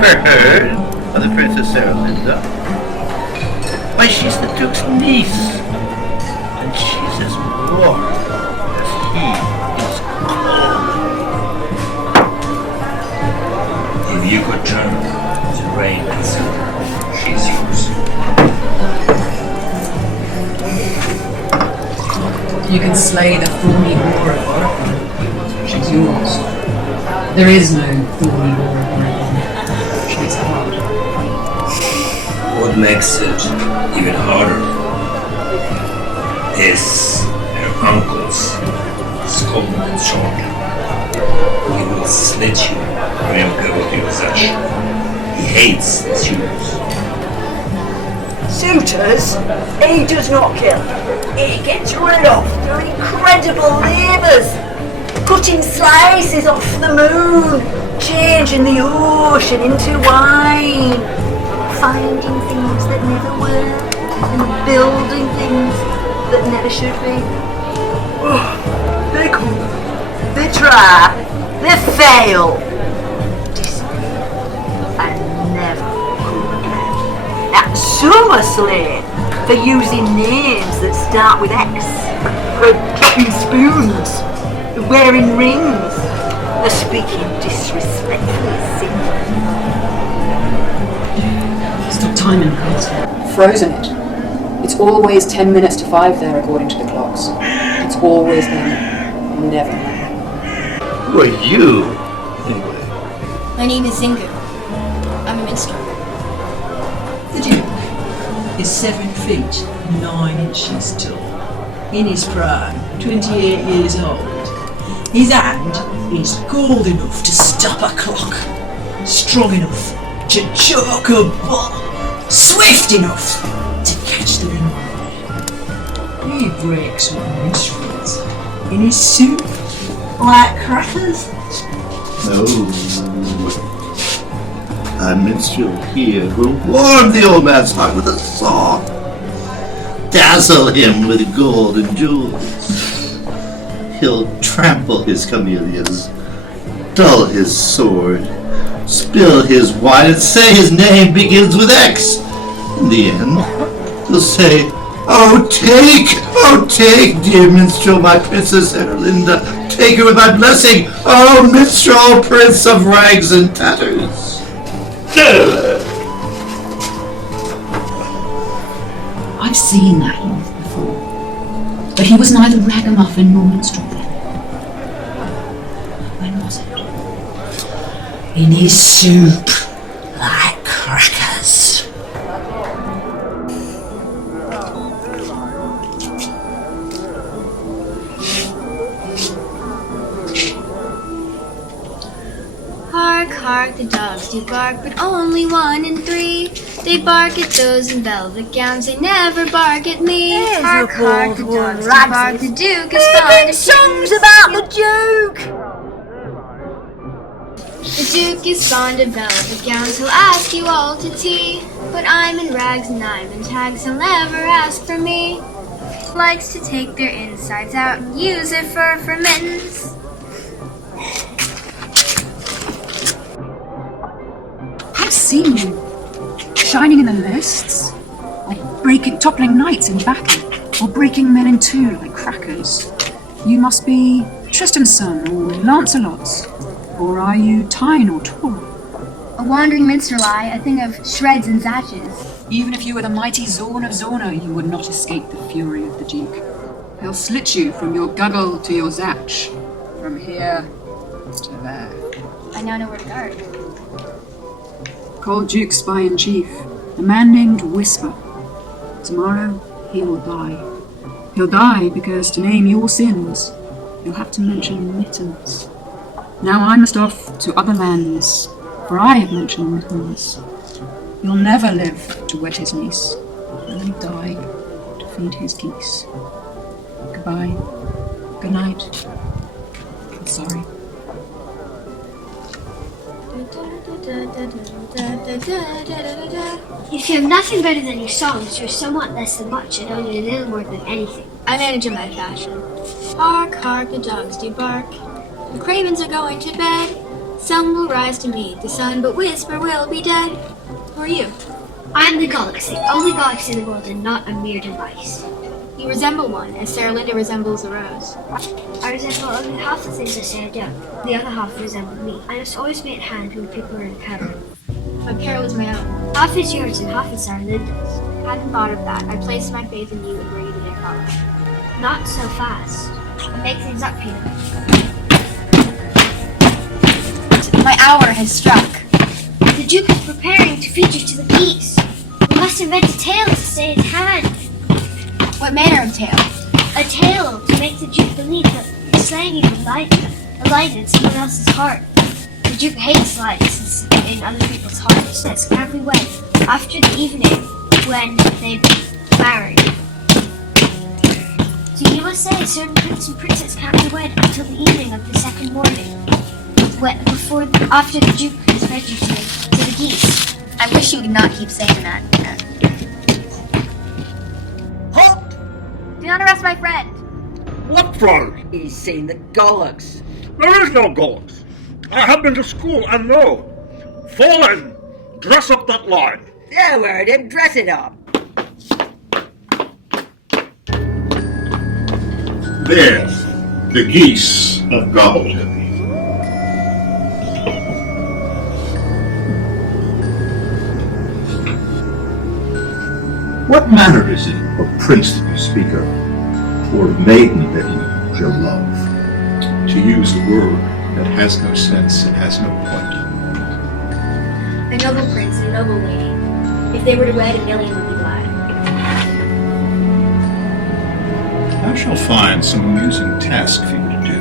never heard of the Princess Linda? Why, she's the Duke's niece, and she's as warm as he is cold. If you could turn the rain and silver, she's yours. You can slay the thorny war of Oregon. She's yours. There is no thorny war of Oregon. She's hard. What makes it even harder is her uncle's skull and sword. He will slit you rękę od your zaś. He hates suitors. Suitors? He does not kill. He gets rid of their incredible labours. Cutting slices off the moon, changing the ocean into wine, finding things that never were, and building things that never should be. Oh, they come, they try, they fail, disappear, and never come again. At some are slain for using names that start with X, for dropping spoons, wearing rings, for speaking disrespectfully simply. Stop timing, please. Frozen it. It's always 10 minutes to 5 there, according to the clocks. It's always then, never now. Who are you, anyway? My name is Zingu. I'm a minstrel. The Duke is 7 feet 9 inches tall. In his prime, 28 years old. His hand is cold enough to stop a clock, strong enough to choke a bull, swift enough to catch the wind. He breaks with minstrels in his soup like crackers. No. A minstrel here will warm the old man's heart with a song, dazzle him with gold and jewels. He'll trample his camellias, dull his sword, spill his wine, and say his name begins with X. In the end, he'll say, oh take, dear minstrel, my Princess Erlinda, take her with my blessing, oh minstrel, prince of rags and tatters. I've seen that youth before, but he was neither ragamuffin nor minstrel then. When was it? In his soup, like crackers. Hark, hark, the dogs do bark, but only 1 in 3. They bark at those in velvet gowns, they never bark at me. Hark, hark, the dogs do bark, the Duke is fond of songs about the Duke! The Duke is fond of velvet gowns, he'll ask you all to tea. But I'm in rags and I'm in tags, he'll never ask for me. Likes to take their insides out and use it for mittens. I've seen you, shining in the lists, or toppling knights in battle, or breaking men in two like crackers. You must be Tristan's son, or Lancelot's, or are you Tyne or Tor? A wandering minstrel I think of shreds and zatches. Even if you were the mighty Zorn of Zorna, you would not escape the fury of the Duke. He'll slit you from your guggle to your zatch, from here to there. I now know where to guard. Call Duke Spy-in-Chief, a man named Whisper. Tomorrow, he will die. He'll die because to name your sins, you'll have to mention mittens. Now I must off to other lands, for I have mentioned mittens. You'll never live to wed his niece, only die to feed his geese. Goodbye, good night, I'm sorry. If you have nothing better than your songs, you're somewhat less than much and only a little more than anything. I manage in my fashion. Hark, hark, the dogs do bark. The cravens are going to bed. Some will rise to meet the sun, but whisper will be dead. Who are you? I am the galaxy, the only galaxy in the world and not a mere device. You resemble one, as Sarah Linda resembles a rose. I resemble only half the things that Sarah does. The other half resemble me. I must always be at hand when people are in peril. My peril is my own. Half is yours and half is Sarah Linda's. I hadn't thought of that. I placed my faith in you and were you to follow. Not so fast. Make things up, Peter. My hour has struck. The Duke is preparing to feed you to the geese. We must invent a tale to stay his hand. What manner of tale? A tale to make the Duke believe that slaying you would lighten someone else's heart. The Duke hates lights in other people's hearts. Yes, every way. After the evening when they marry. So you must say certain prince and princess can't be wed until the evening of the second morning. After the Duke has fed you to the geese. I wish you would not keep saying that. Halt! Do not arrest my friend. What friend? He's seen the Galax. There is no Galax. I have been to school and know. Fall in. Dress up that line. Yeah, wear it, dress it up. There, the geese have gobbled him. What manner is it of prince that you speak of, or maiden that you shall love? To use a word that has no sense and has no point. A noble prince and a noble lady. If they were to wed, a million would be glad. I shall find some amusing task for you to do.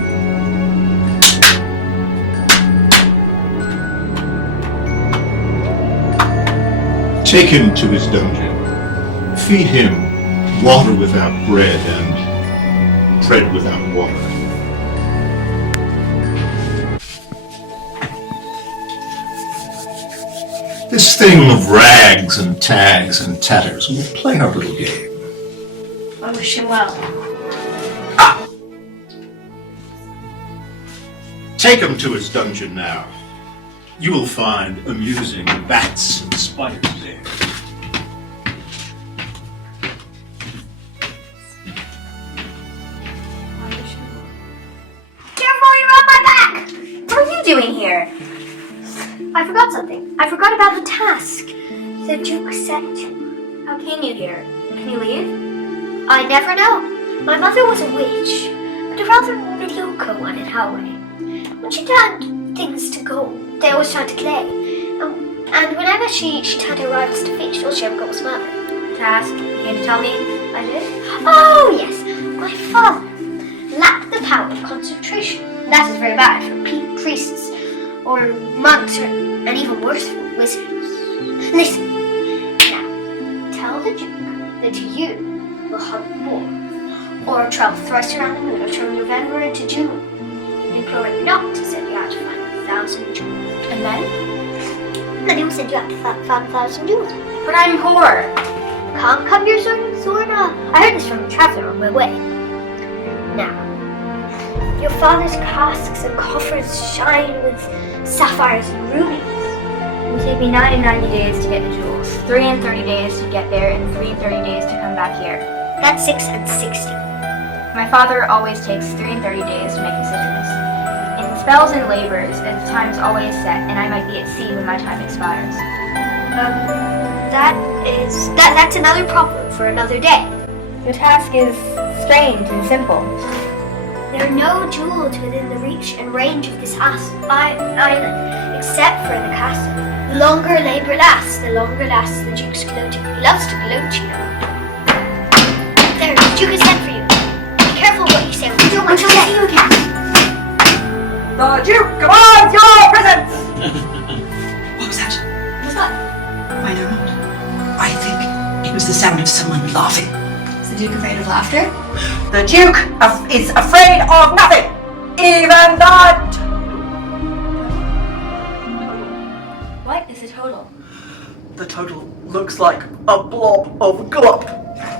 Take him to his dungeon. Feed him water without bread and bread without water. This thing of rags and tags and tatters, we'll play our little game. I wish him well. Take him to his dungeon now. You will find amusing bats and spiders there. Careful, you're on my back! What are you doing here? I forgot something. I forgot about the task the Duke set to. How came you here? Can you leave? I never know. My mother was a witch, but a rather mediocre one in her way. When she turned things to gold, they always turned to clay. And whenever she turned her rivals to fish, all she ever got was murder. Task? You came to tell me? I did? Oh, yes. My father lacked the power of concentration. That is very bad for priests, or monks, and even worse for wizards. Listen. Now, tell the Duke that you will hunt more, or travel thrice around the moon, or turn November into June. Implore him not to send you out to find 1,000 jewels. And then? Then he will send you out to find 1,000 jewels. But I'm poor. Come, your sword and sword. I heard this from a traveler on my way. Now, your father's casks and coffers shine with sapphires and rubies. It will take me 9 and 90 days to get the jewels, 3 and 30 days to get there, and 3 and 30 days to come back here. That's 6 and 60. My father always takes 3 and 30 days to make decisions. In spells and labors, the time is always set, and I might be at sea when my time expires. That's another problem for another day. The task is strange and simple. There are no jewels within the reach and range of this island, except for in the castle. The longer labor lasts, the longer lasts the Duke's gloating. He loves to gloat, you know. There, the Duke has sent for you. Be careful what you say. We don't want to see you again. The Duke commands your presence! What was that? What was what? I know not. I think it was the sound of someone laughing. Is the Duke afraid of laughter? The Duke is afraid of nothing, even the... What is the total? The total looks like a blob of glop.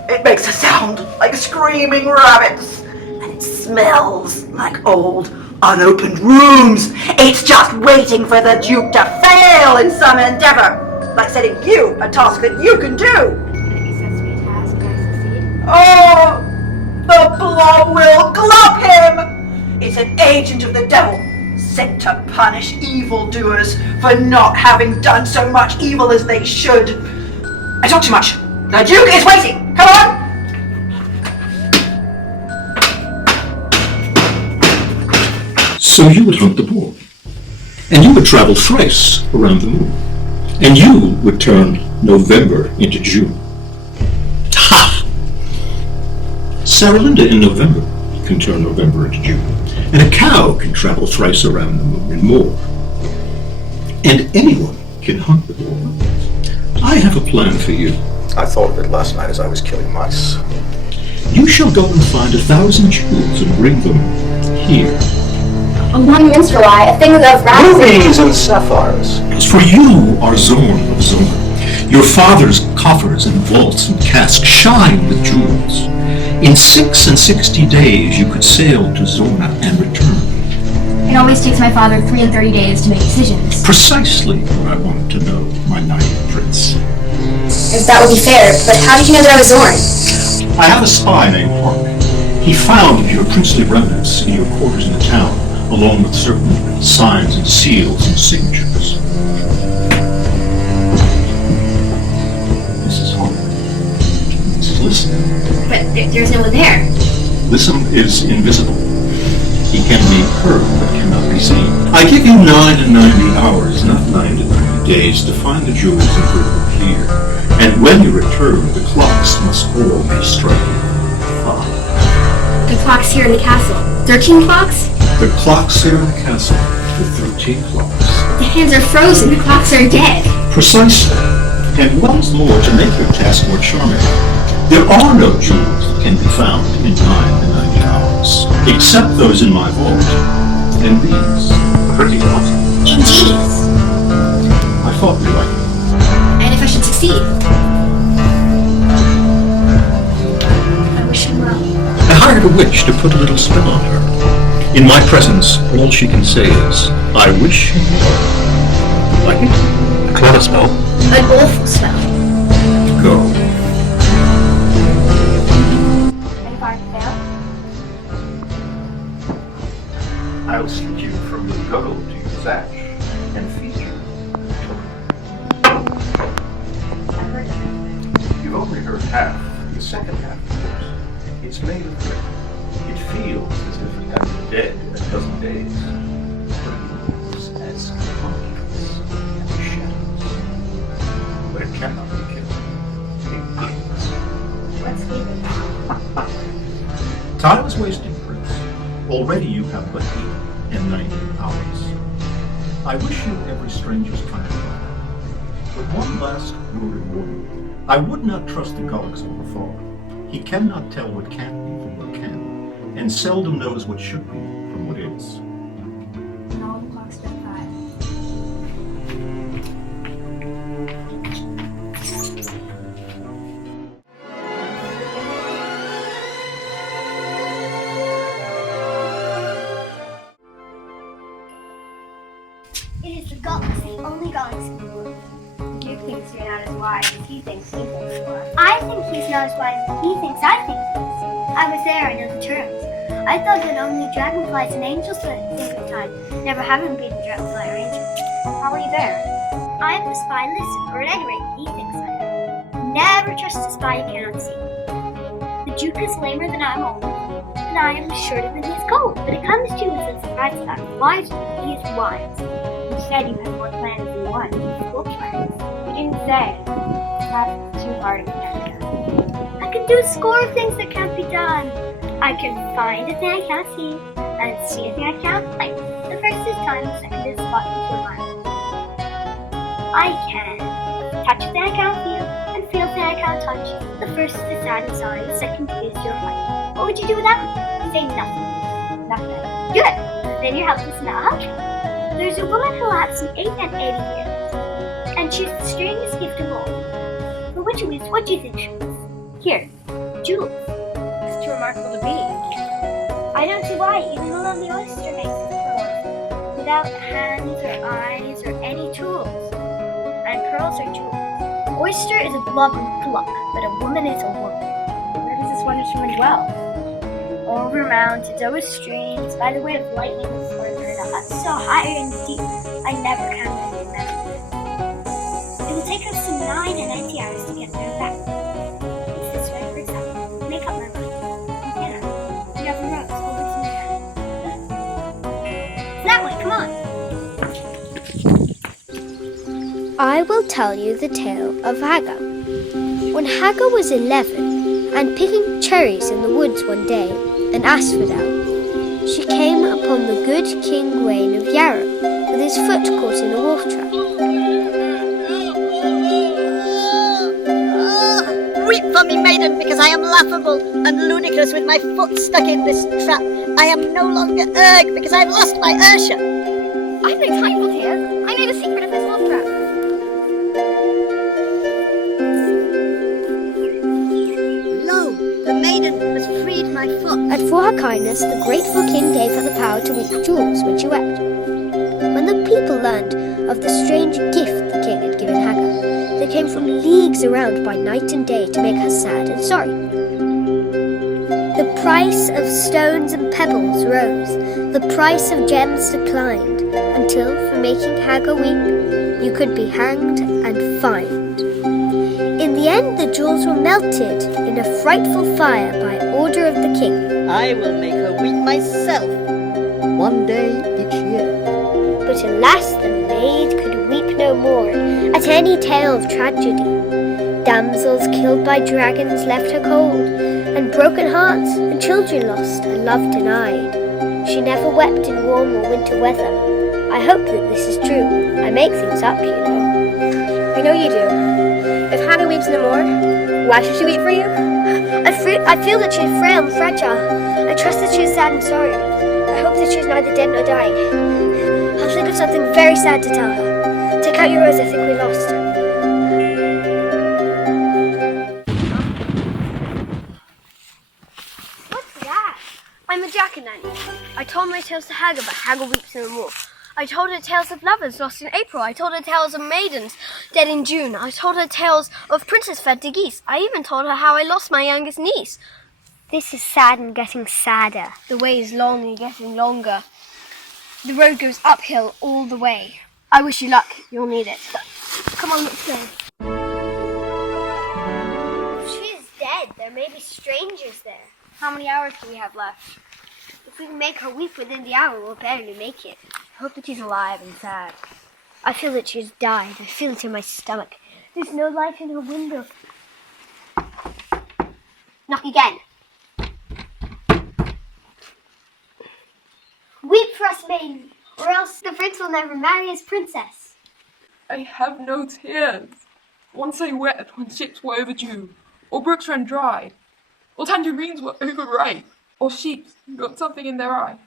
It makes a sound like screaming rabbits, and it smells like old unopened rooms. It's just waiting for the Duke to fail in some endeavor, like setting you a task that you can do. And if he sets me a task and I succeed? Oh, the blob will glop him. It's an agent of the devil, sent to punish evildoers for not having done so much evil as they should. I talk too much. The Duke is waiting. Come on. So you would hunt the boar, and you would travel thrice around the moon, and you would turn November into June. Ha! Sarah Linda in November can turn November into June, and a cow can travel thrice around the moon and more. And anyone can hunt the boar. I have a plan for you. I thought of it last night as I was killing mice. You shall go and find 1,000 jewels and bring them here. One minstrel eye, a thing of Rubies and sapphires. For you are Zorn of Zorn. Your father's coffers and vaults and casks shine with jewels. In 66 days you could sail to Zorna and return. It always takes my father 33 days to make decisions. Precisely what I wanted to know, my naive prince. If that would be fair, but how did you know that I was Zorn? I have a spy named Hark. He found your princely remnants in your quarters in the town, along with certain signs and seals and signatures. Mrs. Hark. Mrs. Listen. But there's no one there. Listen is invisible. He can be heard but cannot be seen. I give you 99 hours, not 90 days, to find the jewels and bring them here. And when you return, the clocks must all be striking 5. The clocks here in the castle. 13 clocks? The clocks here in the castle, the 13 clocks. The hands are frozen, the clocks are dead. Precisely. And once more, to make your task more charming, there are no jewels that can be found in 9 to 90 hours, except those in my vault. And these, pretty awesome. Ingenious. I thought you liked them. And if I should succeed? I wish him well. I hired a witch to put a little spell on her. In my presence, all she can say is, I wish him well. Like it? A clever spell. An awful spell. Go. And if I fail? I'll slit you from your girdle to your sash and feed you. I heard it. You've only heard half. The second half, of course. It's made of grit. It feels as if it had been dead a dozen days. But it moves as monkeys and shadows. But it cannot be killed. It bleeds. Let's leave it. Time is wasting, Prince. Already you have but 8 and 90 hours. I wish you every stranger's kind. With one last word of warning, I would not trust the Gulliks from afar. He cannot tell what can't be from what can, and seldom knows what should be from what is. And all the clocks strike 5. It is the Gulliks, the only Gulliks in the world. The Duke thinks you're not as wise as he thinks you are. I think he's not as wise as he thinks I think he is. I was there, I know the terms. I thought that only dragonflies and angels think of time, never having been a dragonfly or angel. How are you there? I am the spy, listen, or at any rate, he thinks I am. Never trust a spy you cannot see. The Duke is lamer than I am old, and I am shorter than he is cold. But it comes to us and surprises that wise, he is wise. You said you had more plans than one. What plans? You didn't say. Perhaps it's too hard to get done. I can do a score of things that can't be done. I can find a thing I can't see, and see a thing I can't find. The first is time, the second is spot to mind. I can touch a thing I can't feel, and feel a thing I can't touch. The first is sad and sorry, the second is your heart. What would you do without me? Say nothing. Nothing. Good. Then you're helpless enough. There's a woman who lives in 8 and 80 years, and she's the strangest gift of all. For which is, what do you think she is? Here, jewels. It's too remarkable to be. I don't see why, even a lonely oyster makes it. without hands or eyes or any tools. And pearls are jewels. Oyster is a blob of pluck, but a woman is a woman. Where does this wondrous woman dwell? Over mountains, over streams, by the way of lightning and thunder, in a hut so high and deep, I never can really imagine it. It will take us some 99 hours to get there and back. It's this way, for example. Make up my mind. Yeah. Do you have a rose? Hold it in your hand. That way, come on. I will tell you the tale of Hagar. When Hagar was 11 and picking cherries in the woods one day, and asphodel, she came upon the good King Gawain of Yarrow with his foot caught in a wolf trap. Weep for me, maiden, because I am laughable and ludicrous with my foot stuck in this trap. I am no longer Erg because I've lost my Ursha. I've no time for tears. I need a secret of this wolf trap. The maiden has freed my foot. And for her kindness, the grateful king gave her the power to weep jewels when she wept. When the people learned of the strange gift the king had given Hagar, they came from leagues around by night and day to make her sad and sorry. The price of stones and pebbles rose, the price of gems declined, until for making Hagar weep, you could be hanged and fined. In the end, the jewels were melted in a frightful fire by order of the king. I will make her weep myself, one day each year. But alas, the maid could weep no more at any tale of tragedy. Damsels killed by dragons left her cold, and broken hearts, and children lost, and love denied. She never wept in warm or winter weather. I hope that this is true. I make things up, you know. I know you do. If Hannah weeps no more, why should she weep for you? I feel that she is frail and fragile. I trust that she is sad and sorry. I hope that she is neither dead nor dying. I'll think of something very sad to tell her. Take out your rose, I think we lost. What's that? I'm a jack-o'-lantern. I told my tales to Hagar, but Hagar weeps no more. I told her tales of lovers lost in April. I told her tales of maidens dead in June. I told her tales of princes fed to geese. I even told her how I lost my youngest niece. This is sad and getting sadder. The way is long and getting longer. The road goes uphill all the way. I wish you luck. You'll need it. Come on, let's go. If she is dead, there may be strangers there. How many hours do we have left? If we can make her weep within the hour, we'll barely make it. I hope that she's alive and sad. I feel that she has died. I feel it in my stomach. There's no light in her window. Knock again. Weep for us, maiden, or else the prince will never marry his princess. I have no tears. Once I wept when ships were overdue, or brooks ran dry, or tangerines were overripe, or sheep got something in their eye.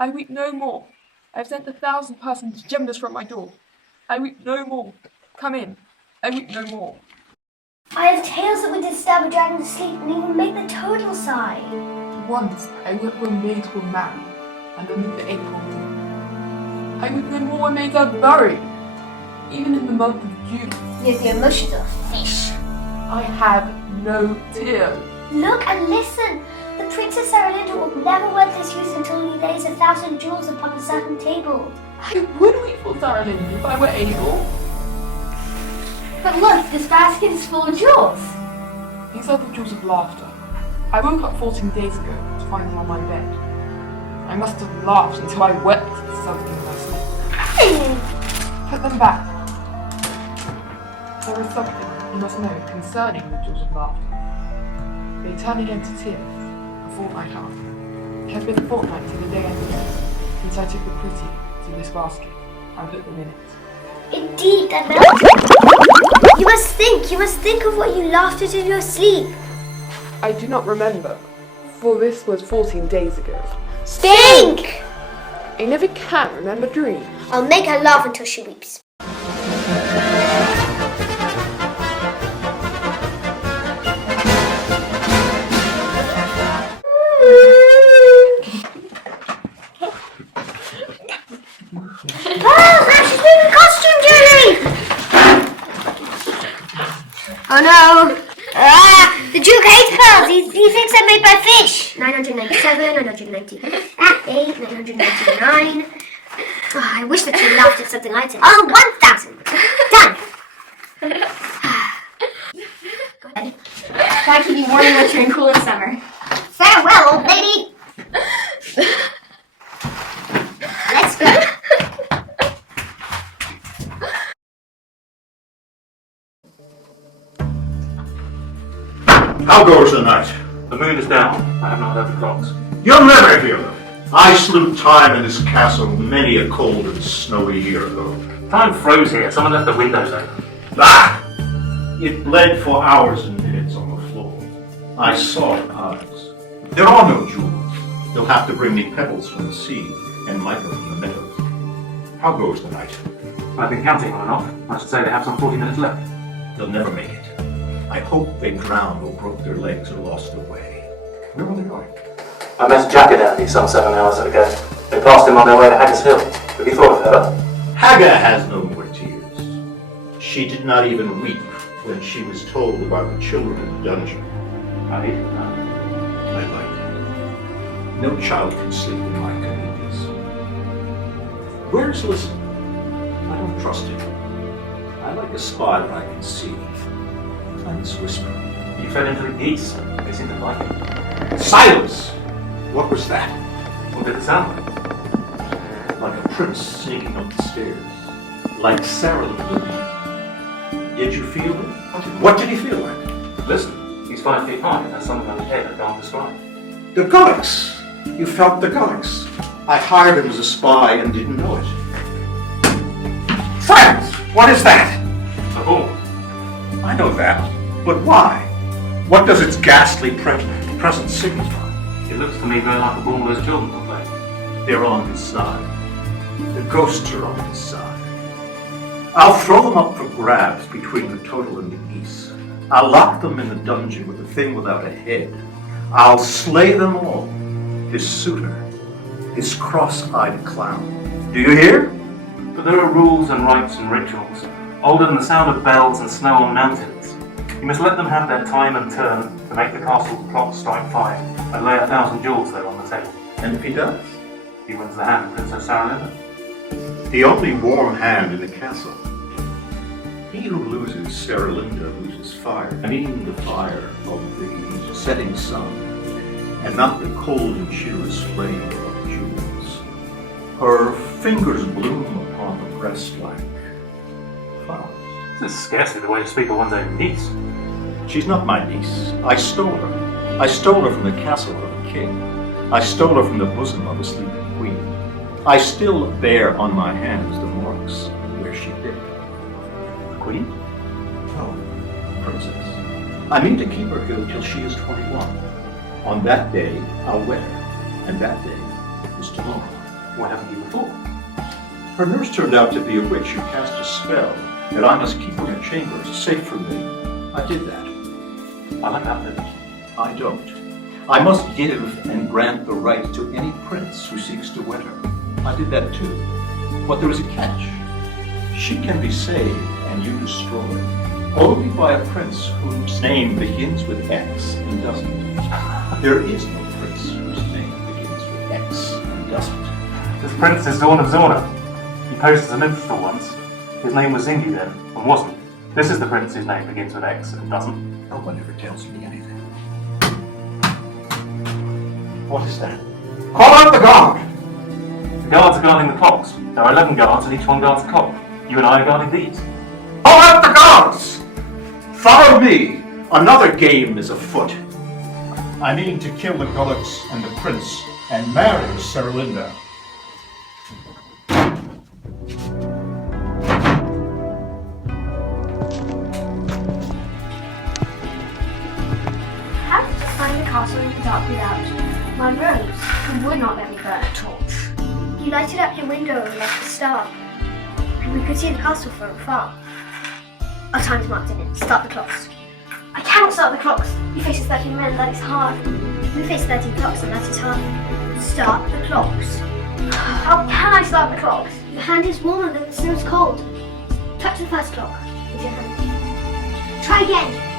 I weep no more. I have sent 1,000 persons gemmed from my door. I weep no more. Come in. I weep no more. I have tales that would disturb a dragon to sleep and even make the turtle sigh. Once I wept when maids were married, and amid the April moon. I weep no more when maids are buried, even in the month of June. You have the emotions of a fish. I have no tears. Look and listen. The Princess Saralinda will never wed this youth until he lays 1,000 jewels upon a certain table. I would weep for Saralinda if I were able. But look, this basket is full of jewels. These are the jewels of laughter. I woke up 14 days ago to find them on my bed. I must have laughed until I wept at something in my sleep. Put them back. There is something you must know concerning the jewels of laughter. They turn again to tears a fortnight after. It has been a fortnight to the day I did since I took the pretty to this basket and put them in it. Indeed, that melts. You must think of what you laughed at in your sleep. I do not remember, for this was 14 days ago. Think! I never can remember dreams. I'll make her laugh until she weeps. Oh no! The Duke hates pearls. He thinks they're made by fish. 997, 998, 999. Oh, I wish the king laughed at something I'd say. Oh, 1,000. Done. Go ahead. That keep you warm in winter and cool in summer. Farewell, old lady. Let's go. How goes the night? The moon is down. I have not heard the clocks. You'll never hear them. I slew time in this castle many a cold and snowy year ago. Time froze here. Someone left the windows open. Ah! It bled for hours and minutes on the floor. I saw it eyes. There are no jewels. You'll have to bring me pebbles from the sea and mica from the meadows. How goes the night? I've been counting on and off. I should say they have some 40 minutes left. They'll never make it. I hope they drowned or broke their legs or lost their way. Where are they going? I met Jack and Andy some 7 hours ago. They passed him on their way to Haggis Hill. Have you thought of her? Haga has no more tears. She did not even weep when she was told about the children in the dungeon. I need to know. I like it. No child can sleep in my communities. Where's Listen? I don't trust him. I like a spy that I can see. Nice whisper. You fell into the geese. They seem to like it. Silence! What was that? What did it sound like? Like a prince sneaking up the stairs. Like Sarah Lily. Did you feel it? What did he feel like? Listen, he's 5 feet high and has something on his head I can't describe. The Gulliks! You felt the Gulliks. I hired him as a spy and didn't know it. Silence! What is that? A ball. I know that. But why? What does its ghastly presence signify? It looks to me very like a ball those children will play. They're on his side. The ghosts are on his side. I'll throw them up for grabs between the total and the geese. I'll lock them in the dungeon with the thing without a head. I'll slay them all. His suitor. His cross-eyed clown. Do you hear? But there are rules and rites and rituals, older than the sound of bells and snow on mountains. You must let them have their time and turn to make the castle's clock strike 5 and lay 1,000 jewels there on the table. And if he does? He wins the hand of Princess Sarah. The only warm hand in the castle. He who loses Sarah Linda loses fire. I mean the fire of the setting sun, and not the cold and cheerless flame of jewels. Her fingers bloom upon the breast like flowers. This is scarcely the way to speak of one's own niece. She's not my niece. I stole her. I stole her from the castle of the king. I stole her from the bosom of a sleeping queen. I still bear on my hands the marks where she bit. Queen? No, princess. I mean to keep her here till she is 21. On that day, I'll wed her, and that day is tomorrow. What happened to you before? Her nurse turned out to be a witch who cast a spell that I must keep her in her chamber, safe from me. I did that. I like that bit. I don't. I must give and grant the right to any prince who seeks to wed her. I did that too. But there is a catch. She can be saved and you destroyed only by a prince whose name begins with X and doesn't. There is no prince whose name begins with X and doesn't. This prince is Zorn of Zorna. He posed as a minstrel once. His name was Zingy then, and wasn't. This is the prince whose name begins with X and doesn't. No one ever tells me anything. What is that? Call out the guard! The guards are guarding the clocks. There are 11 guards and each one guards a clock. You and I are guarding these. Call out the guards! Follow me! Another game is afoot. I mean to kill the Gulliks and the prince and marry Sarah Linda. How did you find the castle in the dark without my rose, who would not let me burn a torch? You lighted up your window and left a star, and we could see the castle from afar. Our time's marked in it. Start the clocks. I cannot start the clocks. You face 13 men, that is hard. We face 13 clocks, and that is hard. Start the clocks. How can I start the clocks? Your hand is warmer than the snow is cold. Touch the first clock with your hand. Try again.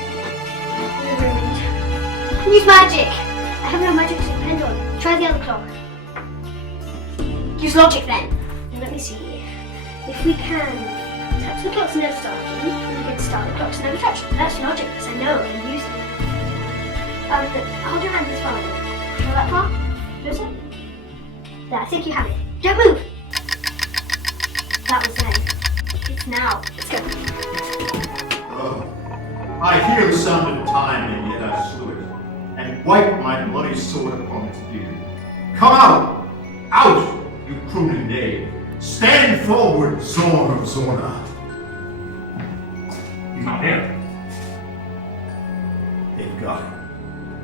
Use magic! I have no magic to depend on. Try the other clock. Use logic then. Let me see. If we can touch the clocks never starting, we can start the clocks never touch. That's logic because I know and use it. Hold your hand this far. Feel that far? Closer? There, I think you have it. Don't move! That was then. It's now. Let's go. Oh, I hear the sound of time, and yet I slew it, and wipe my bloody sword upon its beard. Come out! Out, you crooning knave! Stand forward, Zorn of Zorna! He's not here. They've got him.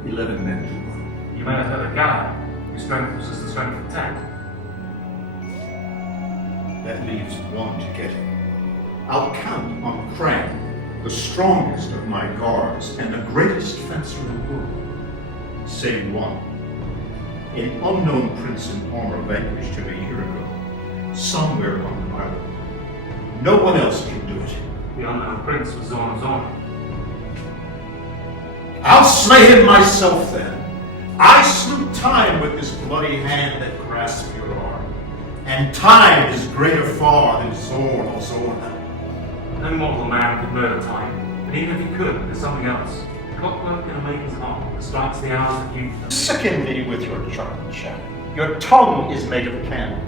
11 men to one. You may have heard a guy whose strength was as the strength of 10. That leaves one to get him. I'll count on Krang, the strongest of my guards and the greatest fencer in the world. Save one. An unknown prince in armor vanquished him a year ago, somewhere on the island. No one else can do it. The unknown prince was Zorn of Zorn. I'll slay him myself then. I slew time with this bloody hand that grasped your arm. And time is greater far than Zorn of Zorna. No mortal man could murder time, and even if he could, there's something else. Clockwork in a maiden's heart that strikes the hours that you... Sicken me with your charming chatter. Your tongue is made of cannon.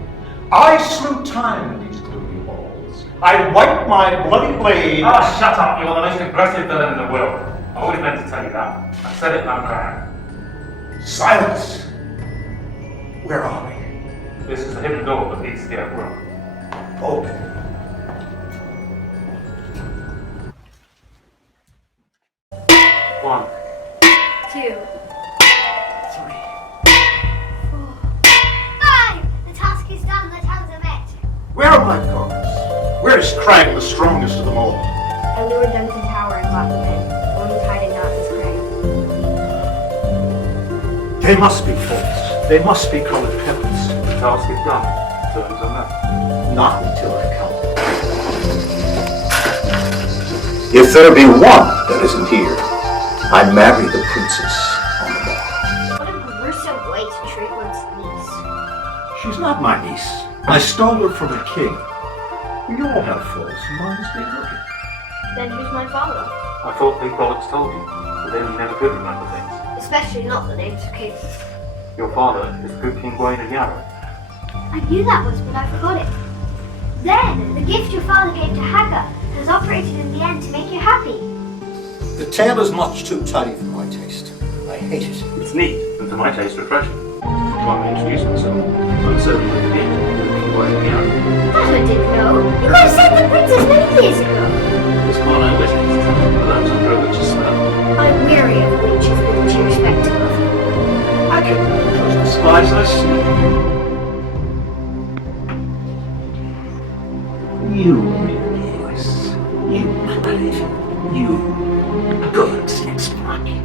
I slew time in these gloomy halls. I wiped my bloody blade. Ah, shut up! You're the most aggressive villain in the world. I always meant to tell you that. I said it and I'm glad. Silence! Where are we? This is the hidden door that leads to the oak room. Open. One. 2, 3, 4, 5! The task is done, the towns are met. Where are my guards? Where is Krang, the strongest of them all? I lured them to the tower and locked them in. One was hiding out this Krang. They must be false. They must be colored pebbles. The task is done. Terms are met. Not until I count. If there be one that isn't here, I marry the princess on the morrow. What a gruesome way to treat one's niece. She's not my niece. I stole her from a king. We all have faults. Mine's been looking. Then who's my father? I thought Big Bollocks told you, but then you never could remember things. Especially not the names of kings. Your father is good King Gwaine of Yarrow. I knew that was, but I forgot it. Then, the gift your father gave to Hagar has operated in the end to make you happy. The tale is much too tidy for my taste. I hate it. It's neat, and to my taste refreshing. One may introduce myself. I'm certainly with the king, King Gwaine of Yarrow. That I didn't know. You could have saved the princess many years ago. It's one I witnessed, but that's under a witch's spell. I'm weary of witches with which you respect to love. I can trust the spies I see. You voice. You believe. You good sex money.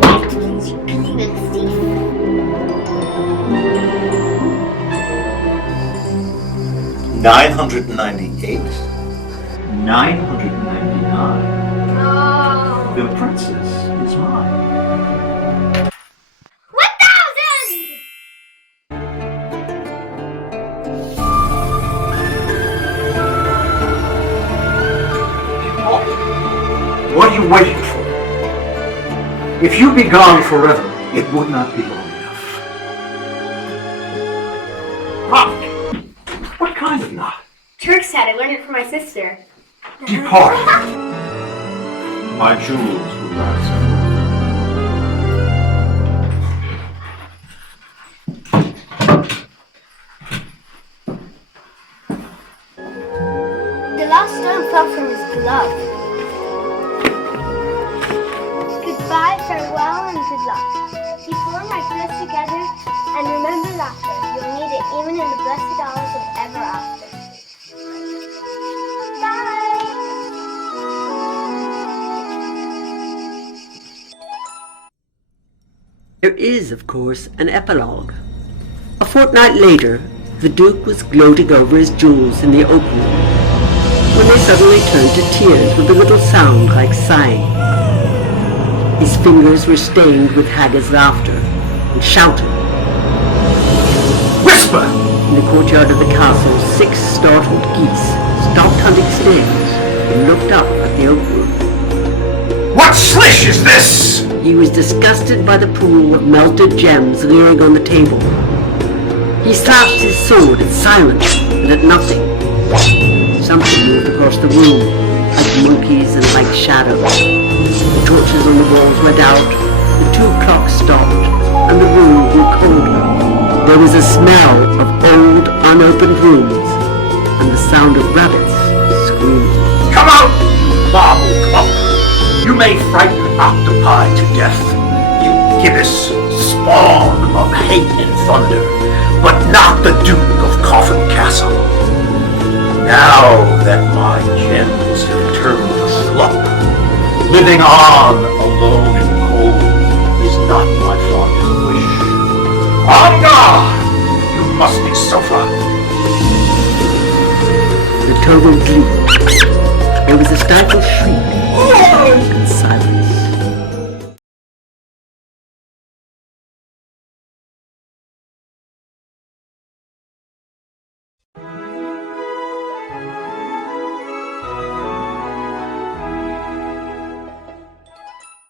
That means you clean thief. 998. 999. No. The princess is mine. 1,000! What are you waiting for? If you be gone forever, it would not be long enough. Knot! What kind of knot? Turk's hat, I learned it from my sister. Depart. My jewels will rise up. The last stone fell from his glove. Goodbye, farewell, and good luck. Keep warm my clothes together, and remember laughter. You'll need it even in the blessed hours of ever after. There is, of course, an epilogue. A fortnight later, the Duke was gloating over his jewels in the oak room, when they suddenly turned to tears with a little sound like sighing. His fingers were stained with Haggard's laughter, and shouted. Whisper! In the courtyard of the castle, 6 startled geese stopped hunting snails and looked up at the oak room. What slish is this? He was disgusted by the pool of melted gems leering on the table. He slashed his sword at silence, but at nothing. Something moved across the room, like monkeys and like shadows. The torches on the walls went out, the 2 clocks stopped, and the room grew colder. There was a smell of old, unopened rooms, and the sound of rabbits screaming. Come out, marble clock! You may frighten octopi to death, you gibbous spawn of hate and thunder, but not the Duke of Coffin Castle. Now that my gems have turned to slop, living on alone and cold is not my fondest wish. On guard, you musty sofa! The toggle gleamed. There was a stifled shriek.